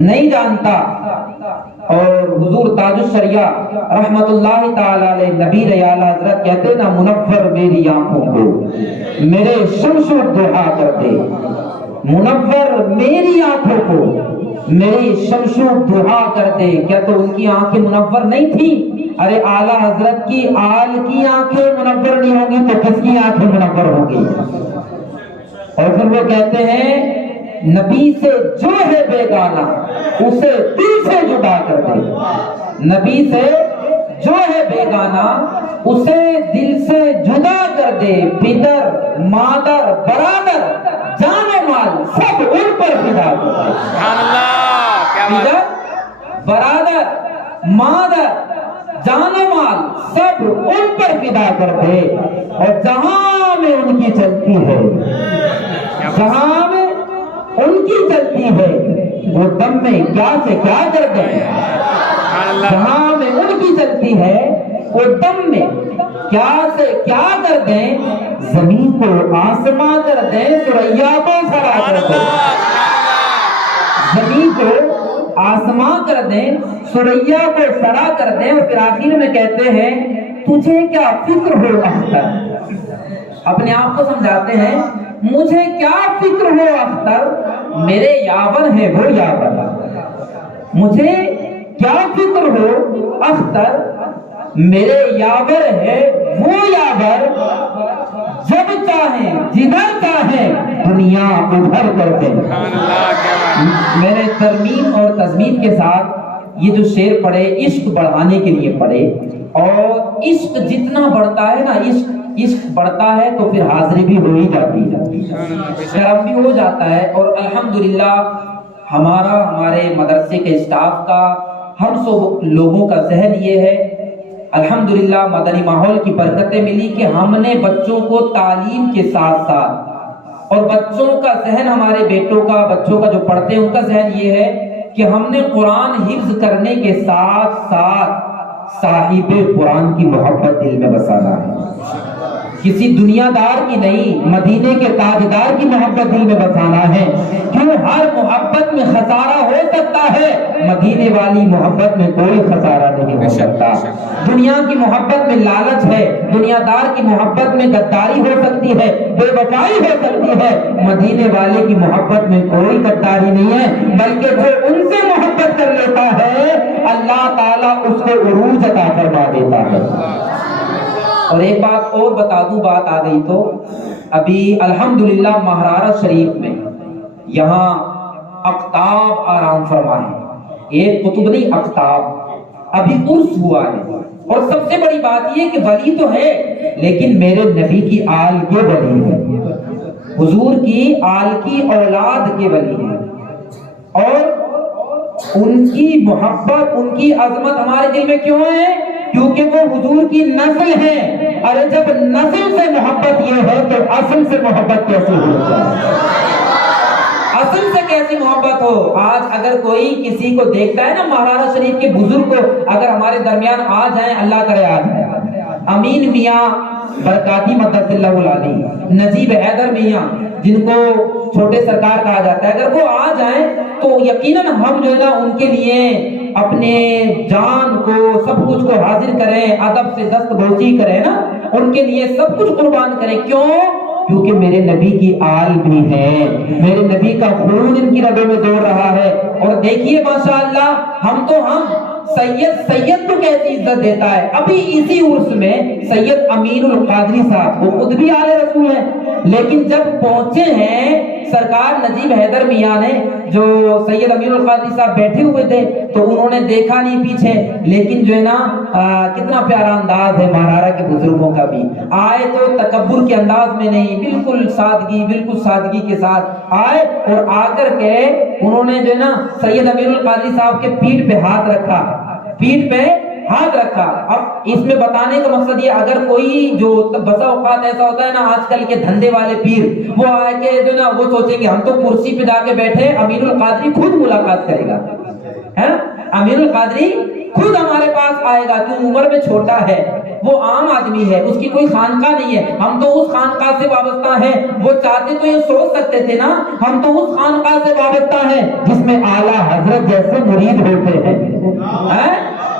نہیں جانتا. اور حضور تاج الشریعہ رحمت اللہ تعالی علیہ نبی ریال حضرت کہتے نا، منور میری آنکھوں کو میرے شمس الضحا کر دے، منور میری آنکھوں کو میری شمس الضحا کر دے. کیا تو ان کی آنکھیں منور نہیں تھی؟ ارے اعلیٰ حضرت کی آل کی آنکھیں منور نہیں ہوں گی تو کس کی آنکھیں منور ہوں گی؟ اور پھر وہ کہتے ہیں نبی سے جو ہے بیگانہ اسے دل سے جدا کر دے. نبی سے جو ہے بیگانہ اسے دل سے جدا کر دے. پدر مادر برادر جان و مال سب ان پر فدا کر دے. پدر برادر مادر جان و مال سب ان پر فدا کر دے. اور جہاں میں ان کی چلتی ہے، جہاں میں ان کی چلتی ہے، وہ دم میں کیا سے کیا کر دیں. جہاں میں ان کی چلتی ہے وہ دم میں کیا سے کیا کر دیں. زمین کو آسماں کر دیں، ثریا کو سرا کر دیں. زمین کو آسماں کر دیں، ثریا کو سرا کر دیں. اور پھر آخر میں کہتے ہیں تجھے کیا فکر ہو اختر. اپنے آپ کو سمجھاتے ہیں مجھے کیا فکر ہو اختر، میرے یاور ہے وہ یاور. مجھے کیا فکر ہو اختر، میرے یاور ہے وہ یاور. جب چاہیں جدھر چاہیں دنیا ادھر کر دیں. میں نے ترمیم اور تضمین کے ساتھ یہ جو شعر پڑھے عشق بڑھانے کے لیے پڑھے. اور عشق جتنا بڑھتا ہے نا، عشق بڑھتا ہے تو پھر حاضری بھی ہو ہی جاتی ہے، شرم بھی ہو جاتا ہے. اور الحمدللہ ہمارے مدرسے کے اسٹاف کا، ہم سب لوگوں کا ذہن یہ ہے الحمدللہ مدنی ماحول کی برکتیں ملی کہ ہم نے بچوں کو تعلیم کے ساتھ ساتھ، اور بچوں کا ذہن ہمارے بیٹوں کا، بچوں کا جو پڑھتے ہیں ان کا ذہن یہ ہے کہ ہم نے قرآن حفظ کرنے کے ساتھ ساتھ صاحب قرآن کی محبت دل میں بسانا ہے. کسی دنیا دار کی نہیں، مدینے کے تاجدار کی محبت دل میں بسانا ہے. کیوں ہر محبت میں خسارہ ہو سکتا ہے، مدینے والی محبت میں کوئی خسارہ نہیں ہو سکتا. دنیا کی محبت میں لالچ ہے، دنیا دار کی محبت میں غداری ہو سکتی ہے، بے وفائی ہو سکتی ہے. مدینے والے کی محبت میں کوئی غداری نہیں ہے، بلکہ جو ان سے محبت کر لیتا ہے اللہ تعالیٰ اس کو عروج عطا فرما دیتا ہے. اور ایک بات اور بتا دوں، بات آ گئی تو ابھی الحمدللہ مہرارہ شریف میں یہاں اقطاب آرام فرما ہے. ایک قطب نہیں، اقطاب ابھی عرس ہوا ہے. اور سب سے بڑی بات یہ کہ ولی تو ہے لیکن میرے نبی کی آل کے ولی ہے، حضور کی آل کی اولاد کے ولی ہیں. اور ان کی محبت، ان کی عظمت ہمارے دل میں کیوں ہے؟ کیونکہ وہ حضور کی نسل ہے. ارے جب نسل سے محبت یہ ہے تو اصل سے محبت کیسے ہوتا ہے؟ اصل سے کیسی محبت ہو؟ آج اگر کوئی کسی کو دیکھتا ہے نا، مہرارہ شریف کے بزرگ کو اگر ہمارے درمیان آ جائیں، اللہ کرے آ جائیں، امین میاں برکاتی مدد اللہ العلی، نجیب حیدر میاں جن کو چھوٹے سرکار کہا جاتا ہے، اگر وہ آ جائیں تو یقیناً ہم جو ہے نا ان کے لیے اپنے جان کو سب کچھ کو حاضر کریں، ادب سے دست بوسی کریں نا، ان کے لیے سب کچھ قربان کریں. کیوں؟ کیونکہ میرے نبی کی آل بھی ہے، میرے نبی کا خون ان کی رگوں میں دوڑ رہا ہے. اور دیکھیے ماشاءاللہ ہم سید کو کیسی عزت دیتا ہے. ابھی اسی عرس میں سید امین القادری صاحب، وہ خود بھی آل رسول ہیں، لیکن جب پہنچے ہیں سرکار نجیب حیدر میاں نے، جو سید امین القادری صاحب بیٹھے ہوئے تھے تو انہوں نے دیکھا نہیں پیچھے، لیکن جو ہے نا کتنا پیارا انداز ہے مہرارہ کے بزرگوں کا بھی. آئے تو تکبر کے انداز میں نہیں، بالکل سادگی کے ساتھ آئے. اور آ کر کے انہوں نے جو ہے نا سید امین القادری صاحب کے پیٹھ پہ ہاتھ رکھا، پیٹھ پہ ہاتھ رکھا. اب اس میں بتانے کا مقصد یہ، اگر کوئی جو بسا اوقات ایسا ہوتا ہے نا آج کل کے دھندے والے پیر، وہ آ کے جو نا وہ سوچیں کہ ہم تو کرسی پہ جا کے بیٹھے، امین القادری خود ملاقات کرے گا، ہے نا، امین القادری خود ہمارے پاس آئے گا، کیوں عمر میں چھوٹا ہے وہ عام آدمی ہے، اس کی کوئی خانقاہ نہیں ہے، ہم تو اس خانقاہ سے وابستہ ہیں۔ وہ چاہتے تو یہ سوچ سکتے تھے نا، ہم تو اس خانقاہ سے وابستہ ہیں جس میں اعلیٰ حضرت جیسے مرید ہوتے ہیں،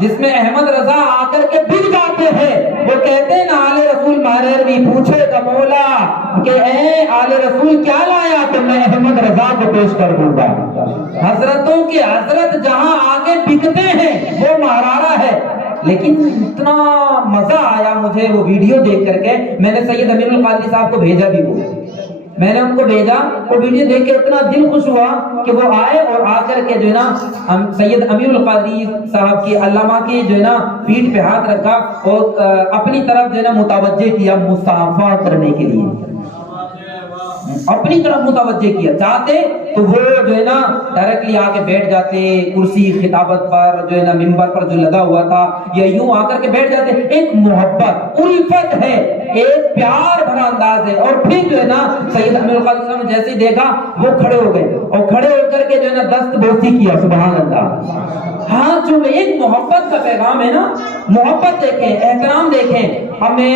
جس میں احمد رضا آ کر کے بک جاتے ہیں۔ وہ کہتے ہیں نا آل رسول مارر بھی پوچھے گا مولا کہ اے آل رسول کیا لایا تو میں احمد رضا کو پیش کر دوں گا۔ حضرتوں کے حضرت جہاں آگے بکتے ہیں وہ مہرارا ہے۔ لیکن اتنا مزہ آیا مجھے وہ ویڈیو دیکھ کر کے، میں نے سید امیر القادری صاحب کو بھیجا بھی، وہ میں نے ان کو بھیجا، وہ ویڈیو دیکھ کے اتنا دل خوش ہوا کہ وہ آئے اور آ کر کے جو ہے نا سید امیر القادری صاحب کی علامہ کی جو ہے نا پیٹھ پہ ہاتھ رکھا اور اپنی طرف جو ہے نا متوجہ کیا مصافحہ کرنے کے لیے، اپنی طرف متوجہ کیا۔ چاہتے تو وہ جو ہے نا ڈائریکٹلی آ کے بیٹھ جاتے کرسی خطابت پر جو ہے نا ممبر پر جو لگا ہوا تھا، یا یوں آ کر کے بیٹھ جاتے۔ ایک محبت الفت ہے، ایک پیار بھرا انداز ہے۔ اور پھر جو ہے نا سید امیر القادری صاحب نے جیسے ہی دیکھا وہ کھڑے ہو گئے اور کھڑے ہو کر کے جو ہے نا دست بوسی کیا، سبحان اللہ۔ ہاں جو ایک محبت کا پیغام ہے نا، محبت دیکھیں، احترام دیکھیں، ہمیں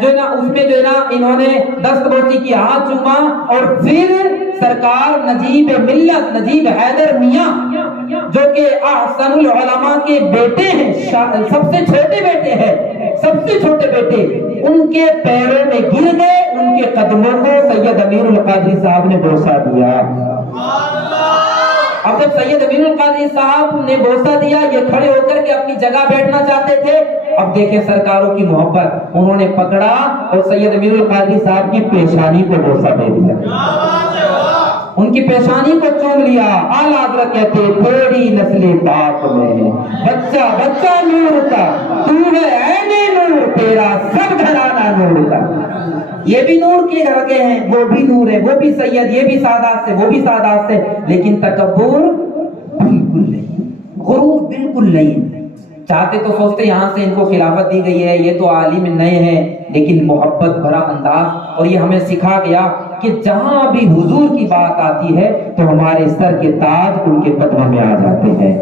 جو ہے نا اس میں جو ہے نا انہوں نے دست بوسی کی، ہاتھ چوما، اور پھر سرکار نجیب ملت نجیب حیدر میاں جو کہ احسن العلماء کے بیٹے ہیں، سب سے چھوٹے بیٹے ہیں، سب سے چھوٹے بیٹے، ان کے پیروں میں گر گئے، ان کے قدموں کو سید امیر القادری صاحب نے بوسہ دیا۔ اب جب سید امیر القادری صاحب نے بوسہ دیا، یہ کھڑے ہو کر کے اپنی جگہ بیٹھنا چاہتے تھے۔ اب دیکھیں سرکاروں کی محبت، انہوں نے پکڑا اور سید امیر القادری صاحب کی پیشانی کو بوسہ دے دیا، ان کی پیشانی کو چوم لیا۔ اعلیٰ حضرت کہتے تیری نسل پاک میں بچہ بچہ نور کا، تو ہے عین نور، تیرا سب گھرانہ نور کا۔ یہ بھی نور کے گھر کے ہیں، وہ بھی نور ہے، وہ بھی سید، یہ بھی سادات سے، وہ بھی سادات سے، لیکن تکبر بالکل نہیں، غرور بالکل نہیں۔ چاہتے تو سوچتے یہاں سے ان کو خلافت دی گئی ہے، یہ تو عالم نئے ہیں، لیکن محبت بھرا انداز۔ اور یہ ہمیں سکھا گیا کہ جہاں بھی حضور کی بات آتی ہے تو ہمارے سر کے تاج ان کے قدموں میں آ جاتے ہیں،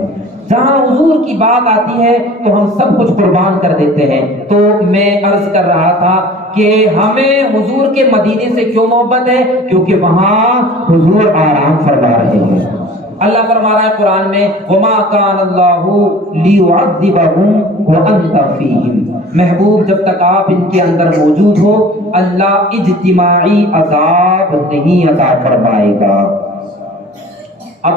جہاں حضور کی بات آتی ہے تو ہم سب کچھ قربان کر دیتے ہیں۔ تو میں عرض کر رہا تھا کہ ہمیں حضور کے مدینے سے کیوں محبت ہے؟ کیونکہ وہاں حضور آرام فرما رہے ہیں۔ اللہ فرما رہا ہے قرآن میں وَمَا كَانَ اللَّهُ لِيُعَذِّبَهُمْ وَأَنْتَ فِيهِمْ، محبوب جب تک آپ ان کے اندر موجود ہو اللہ اجتماعی عذاب نہیں عطا فرمائے گا۔ اب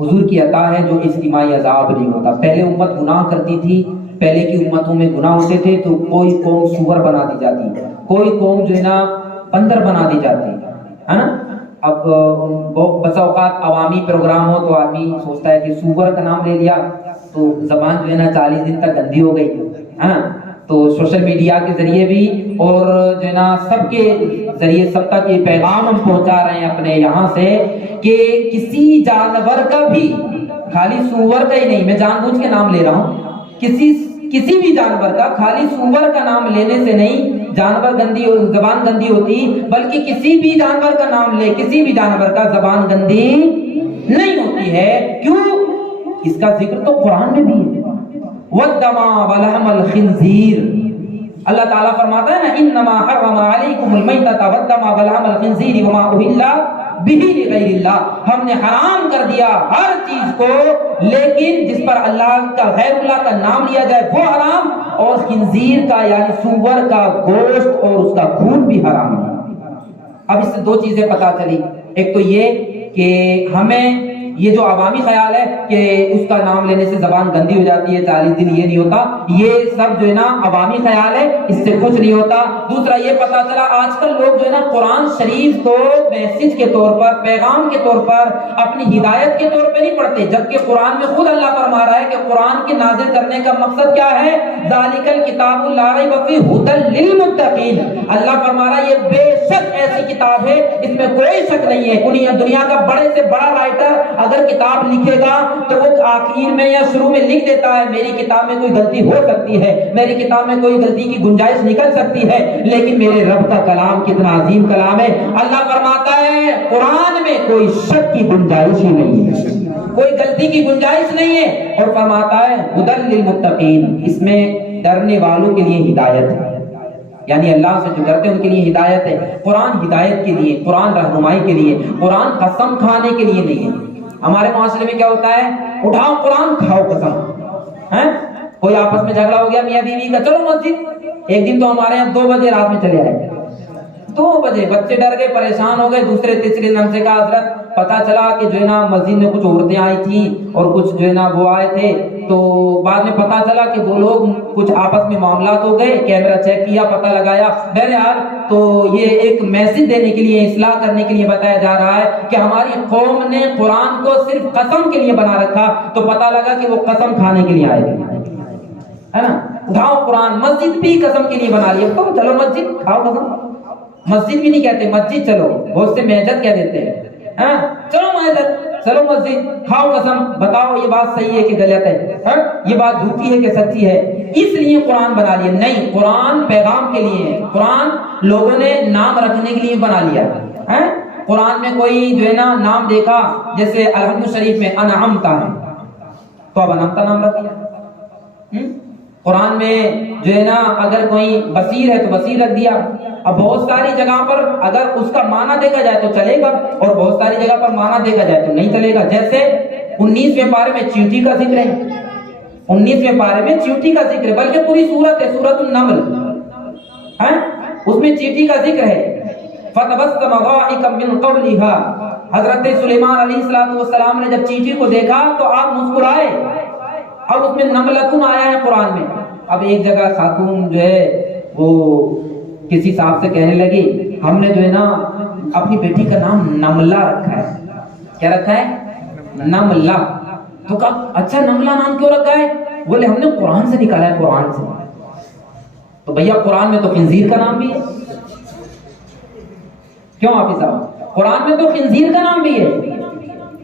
حضور کی عطا ہے جو اجتماعی عذاب نہیں ہوتا۔ پہلے امت گناہ کرتی تھی، پہلے کی امتوں میں گناہ ہوتے تھے تو کوئی قوم سور بنا دی جاتی، کوئی قوم جو ہے نا بندر بنا دی جاتی ہے نا۔ اب بسا اوقات عوامی پروگرام ہو تو آدمی سوچتا ہے کہ سور کا نام لے لیا تو زبان جو ہے نا 40 دن تک گندی ہو گئی ہے نا۔ تو سوشل میڈیا کے ذریعے بھی اور جو ہے نا سب کے ذریعے سب تک یہ پیغام ہم پہنچا رہے ہیں اپنے یہاں سے کہ کسی جانور کا بھی، خالی سور کا ہی نہیں، میں جان بوجھ کے نام لے رہا ہوں، کسی بھی جانور کا، خالی سور کا نام لینے سے نہیں جانور گندی زبان گندی ہوتی، بلکہ کسی بھی جانور کا نام لے کسی بھی جانور کا زبان گندی نہیں ہوتی ہے۔ کیوں؟ اس کا ذکر تو قرآن میں بھی ہے، وَالدَّمَ وَلَحْمَ الْخِنْزِيرِ، اللہ تعالیٰ فرماتا ہے نا انما حرم علیکم المیتۃ والدم ولحم الخنزیر وما اہل بہ لغیر اللہ، ہم نے حرام کر دیا ہر چیز کو لیکن جس پر اللہ کا غیر اللہ کا نام لیا جائے وہ حرام، اور خنزیر کا یعنی سور کا گوشت اور اس کا خون بھی حرام ہے۔ اب اس سے دو چیزیں پتہ چلی، ایک تو یہ کہ ہمیں یہ جو عوامی خیال ہے کہ اس کا نام لینے سے زبان گندی ہو جاتی ہے 40 دن، یہ نہیں ہوتا، یہ سب جو ہے نا عوامی خیال ہے، اس سے کچھ نہیں ہوتا۔ دوسرا یہ پتا چلا آج کل لوگ جو ہے نا قرآن شریف کو میسج کے طور پر، پیغام کے طور پر، اپنی ہدایت کے طور پہ نہیں پڑھتے، جبکہ قرآن میں خود اللہ فرما رہا ہے کہ قرآن کے نازل کرنے کا مقصد کیا ہے؟ ذالک الکتاب لا ریب فیہ ھدی للمتقین، اللہ فرما رہا ہے یہ بے شک ایسی کتاب ہے اس میں کوئی شک نہیں ہے۔ دنیا کا بڑے سے بڑا رائٹر اگر کتاب لکھے گا تو وہ آخر میں یا شروع میں لکھ دیتا ہے میری کتاب میں کوئی غلطی ہو سکتی ہے، میری کتاب میں کوئی غلطی کی گنجائش نکل سکتی ہے، لیکن میرے رب کا کلام کتنا عظیم کلام ہے، اللہ فرماتا ہے قرآن میں کوئی شک کی گنجائش ہی نہیں ہے، کوئی غلطی کی گنجائش نہیں ہے، اور فرماتا ہے ہدی للمتقین، اس میں ڈرنے والوں کے لیے ہدایت ہے، یعنی اللہ سے جو ڈرتے ہیں ان کے لیے ہدایت ہے۔ قرآن ہدایت کے لیے، قرآن رہنمائی کے لیے، قرآن قسم کھانے کے لیے نہیں ہے۔ ہمارے معاشرے میں کیا ہوتا ہے، اٹھاؤ قرآن کھاؤ قسم، ہیں کوئی آپس میں جھگڑا ہو گیا میاں بیوی کا، چلو مسجد۔ ایک دن تو ہمارے یہاں 2 بجے رات میں چلے آئے، 2 بجے بچے ڈر گئے، پریشان ہو گئے۔ دوسرے تیسرے دن ہم سے کہا حضرت پتا چلا کہ جو ہے نا مسجد میں کچھ عورتیں آئی تھیں اور کچھ جو ہے نا وہ آئے تھے، تو بعد میں پتا چلا کہ وہ لوگ کچھ آپس میں معاملات ہو گئے، کیمرہ چیک کیا، پتہ لگایا۔ بہرحال تو یہ ایک میسج دینے کے لیے، اصلاح کرنے کے لیے بتایا جا رہا ہے کہ ہماری قوم نے قرآن کو صرف قسم کے لیے بنا رکھا، تو پتہ لگا کہ وہ قسم کھانے کے لیے آئے تھے، ہے نا۔ اٹھاؤ قرآن، مسجد بھی قسم کے لیے بنا لی، اب تو چلو مسجد کھاؤ قسم، مسجد بھی نہیں کہتے مسجد چلو، بہت سے مسجد کہہ دیتے ہیں، ہاں چلو مسجد، چلو مسجد کھاؤ قسم، بتاؤ یہ بات صحیح ہے کہ غلط ہے، ہاں یہ بات جھوٹی ہے کہ سچی ہے۔ اس لیے قرآن بنا لیا نہیں، قرآن پیغام کے لیے ہے، قرآن لوگوں نے نام رکھنے کے لیے بنا لیا ہے۔ قرآن میں کوئی جو ہے نا نام دیکھا، جیسے الحمد شریف میں انعمتا ہے تو اب انعمتا نام رکھ دیا۔ قرآن میں جو ہے نا اگر کوئی بصیر ہے تو بصیر رکھ دیا۔ اب بہت ساری جگہ پر اگر اس کا معنی دیکھا جائے تو چلے گا، اور بہت ساری جگہ پر معنی دیکھا جائے تو نہیں چلے گا۔ جیسے 19ویں پارے میں چیونٹی کا ذکر ہے، 19ویں پارے میں چیونٹی کا ذکر ہے، بلکہ پوری سورت ہے، سورت النمل ہے، اس میں چیونٹی کا ذکر ہے۔ فَتَبَسَّمَ ضَاحِكًا مِّن قَوْلِهَا، حضرت سلیمان علیہ السلام نے جب چیونٹی کو دیکھا تو آپ مسکرائے۔ اب اس میں نملتن آیا ہے قرآن میں۔ اب ایک جگہ خاتون جو ہے وہ کسی صاحب سے کہنے لگی ہم نے جو ہے نا اپنی بیٹی کا نام نملہ رکھا ہے۔ کیا رکھا ہے؟ نملہ۔ تو کہا اچھا نملہ نام کیوں رکھا ہے؟ بولے ہم نے قرآن سے نکالا ہے، قرآن سے۔ تو بھیا قرآن میں تو خنزیر کا نام بھی ہے، کیوں حافظ صاحب؟ قرآن میں تو خنزیر کا نام بھی ہے،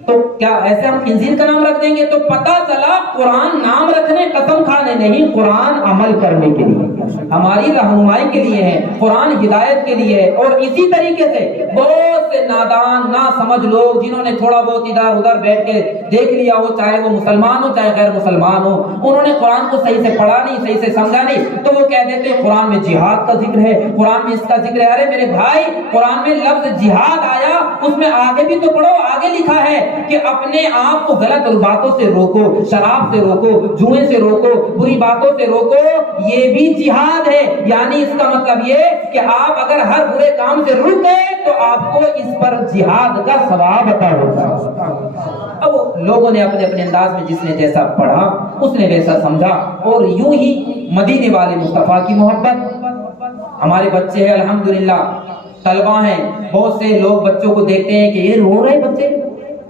تو کیا ایسے ہم خنزیر کا نام رکھ دیں گے؟ تو پتا چلا قرآن نام رکھنے قسم کھانے نہیں، قرآن عمل کرنے کے لیے، ہماری رہنمائی کے لیے ہے، قرآن ہدایت کے لیے ہے۔ اور اسی طریقے سے بہت سے نادان نا سمجھ لوگ جنہوں نے تھوڑا بہت ادھر ادھر بیٹھ کے دیکھ لیا ہو، چاہے وہ مسلمان ہو چاہے غیر مسلمان ہو، انہوں نے قرآن کو صحیح سے پڑھا نہیں، صحیح سے سمجھا نہیں، تو وہ کہہ دیتے ہیں قرآن میں جہاد کا ذکر ہے، قرآن میں اس کا ذکر ہے۔ ارے میرے بھائی قرآن میں لفظ جہاد آیا، اس میں آگے بھی تو پڑھو، آگے لکھا ہے کہ اپنے آپ کو غلط باتوں سے روکو، شراب سے روکو، جوئے سے روکو، بری باتوں سے روکو، یہ بھی جہاد ہے۔ یعنی اس کا مطلب یہ کہ آپ اگر ہر برے کام سے رک گئے تو آپ کو اس پر جہاد کا ثواب عطا ہوگا۔ اب لوگوں نے اپنے اپنے انداز میں جس نے جیسا پڑھا اس نے ویسا سمجھا، اور یوں ہی مدینے والے مصطفیٰ کی محبت۔ ہمارے بچے ہیں الحمدللہ، طلبہ ہیں، بہت سے لوگ بچوں کو دیکھتے ہیں کہ یہ رو رہے بچے،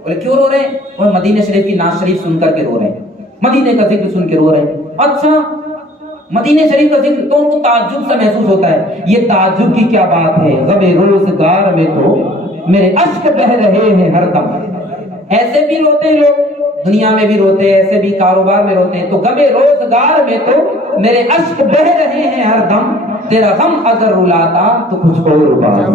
بولے کیوں رو رہے ہیں؟ وہ مدینہ شریف کی نعت شریف سن کر کے رو رہے ہیں، مدینے کا ذکر سن کے رو رہے ہیں۔ اچھا مدینہ شریف کا ذکر، تو ان کو تعجب سے محسوس ہوتا ہے، یہ تعجب کی کیا بات ہے، غم روزگار میں تو میرے اشک بہ رہے ہیں ہر دم۔ ایسے بھی روتے ہیں لوگ، دنیا میں بھی روتے ہیں، ایسے بھی کاروبار میں روتے ہیں، تو غم روزگار میں تو میرے اشک بہ رہے ہیں ہر دم، تیرا غم اگر رلاتا تو کچھ اور بات۔